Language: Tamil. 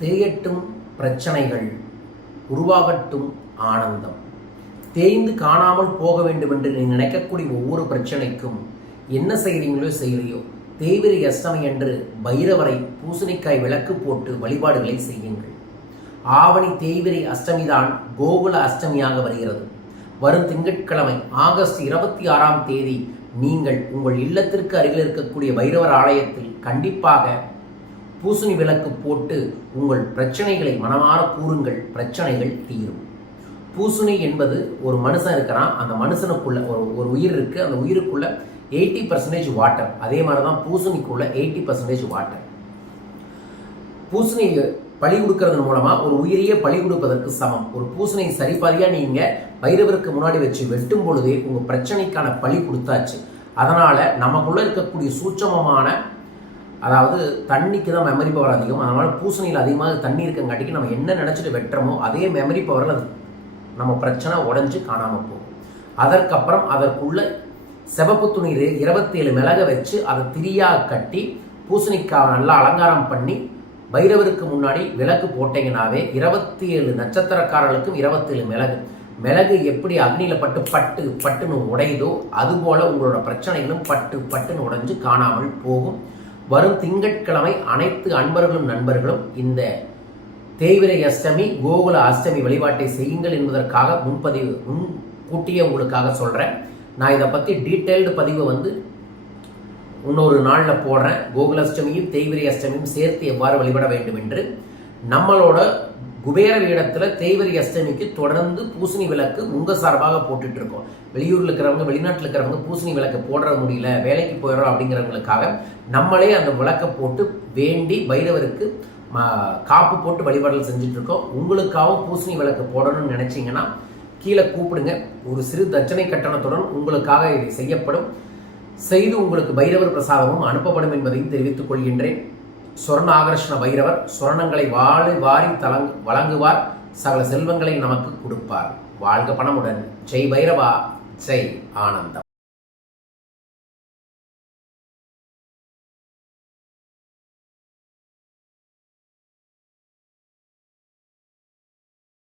தேயட்டும் பிரச்சனைகள் உருவாகட்டும் ஆனந்தம். தேய்ந்து காணாமல் போக வேண்டும் என்று நீ நினைக்கக்கூடிய ஒவ்வொரு பிரச்சனைக்கும் என்ன செய்கிறீங்களோ செய்யலையோ தேய்விரை அஷ்டமி என்று பைரவரை பூசணிக்காய் விளக்கு போட்டு வழிபாடுகளை செய்யுங்கள். ஆவணி தேய்விரை அஷ்டமிதான் கோகுல அஷ்டமியாக வருகிறது. வரும் திங்கட்கிழமை ஆகஸ்ட் இருபத்தி ஆறாம் தேதி நீங்கள் உங்கள் இல்லத்திற்கு அருகில் இருக்கக்கூடிய பைரவர் ஆலயத்தில் கண்டிப்பாக பூசணி விளக்கு போட்டு உங்கள் பிரச்சனைகளை மனமாற கூறுங்கள். பிரச்சனைகள் தீரும். பூசணி என்பது ஒரு மனுஷன் இருக்கிறான். அந்த மனுஷனுக்குள்ள ஒரு ஒரு உயிர் இருக்குது அந்த உயிருக்குள்ள எயிட்டி பர்சன்டேஜ் வாட்டர். அதே மாதிரி தான் பூசணிக்குள்ள எயிட்டி பர்சன்டேஜ் வாட்டர். பூசணி பழி கொடுக்கறது மூலமா ஒரு உயிரையே பழி கொடுப்பதற்கு சமம். ஒரு பூசணியை சரிபாதியா நீங்க பைரவருக்கு முன்னாடி வச்சு வெட்டும் பொழுதே உங்க பிரச்சனைக்கான பழி கொடுத்தாச்சு. அதனால நமக்குள்ள இருக்கக்கூடிய சூட்சமமான அதாவது தண்ணிக்கு தான் மெமரி பவர் அதிகம். அதனால் பூசணியில் அதிகமாக தண்ணி இருக்கங்காட்டிக்கு நம்ம என்ன நினச்சிட்டு வெட்டுறோமோ அதே மெமரி பவரில் அது நம்ம பிரச்சனை உடஞ்சி காணாமல் போகும். அதற்கப்புறம் அதற்குள்ள செவப்பு துணி இருபத்தேழு மிளக வச்சு அதை திரியாக கட்டி பூசணிக்காய் நல்லா அலங்காரம் பண்ணி பைரவருக்கு முன்னாடி விளக்கு போட்டீங்கனாவே இருபத்தி ஏழு நட்சத்திரக்காரர்களுக்கும் இருபத்தேழு மிளகு. மிளகு எப்படி அக்னியில் பட்டு பட்டு பட்டுன்னு உடையுதோ அதுபோல் உங்களோட பிரச்சனைகளும் பட்டு பட்டுன்னு உடைஞ்சு காணாமல் போகும். வரும் திங்கட்கிழமை அனைத்து அன்பர்களும் நண்பர்களும் இந்த தேய்விரை அஷ்டமி கோகுல அஷ்டமி வழிபாட்டை செய்யுங்கள் என்பதற்காக முன்பதிவு முன்கூட்டியே உங்களுக்காக சொல்கிறேன் நான் இதை பற்றி டீட்டெயில்டு பதிவு வந்து இன்னொரு நாளில் போடுறேன். கோகுல அஷ்டமியும் தேய்விரை அஷ்டமியும் சேர்த்து எவ்வாறு வழிபட வேண்டும் என்று. நம்மளோட குபேர வீடத்தில் தேய்வரி அஷ்டமிக்கு தொடர்ந்து பூசணி விளக்கு உங்கள் சார்பாக போட்டுட்டு இருக்கோம். வெளியூரில் இருக்கிறவங்க வெளிநாட்டில் இருக்கிறவங்க பூசணி விளக்கு போடுற முடியல வேலைக்கு போயிடுறோம் அப்படிங்கிறவங்களுக்காக நம்மளே அந்த விளக்கை போட்டு வேண்டி பைரவருக்கு காப்பு போட்டு வழிபாடல் செஞ்சுட்டு இருக்கோம். உங்களுக்காகவும் பூசணி விளக்கு போடணும்னு நினச்சிங்கன்னா கீழே கூப்பிடுங்க. ஒரு சிறு தட்சணை கட்டணத்துடன் உங்களுக்காக இது செய்யப்படும். செய்து உங்களுக்கு பைரவர் பிரசாதமும் அனுப்பப்படும் என்பதையும் தெரிவித்துக் கொள்கின்றேன். சொர்ண ஆகர்ஷண பைரவர் சொர்ணங்களை வாழி வாரி தலங் வழங்குவார். சகல செல்வங்களை நமக்கு கொடுப்பார். வாழ்க பணமுடன். ஜெய் பைரவா. ஜெய் ஆனந்தம்.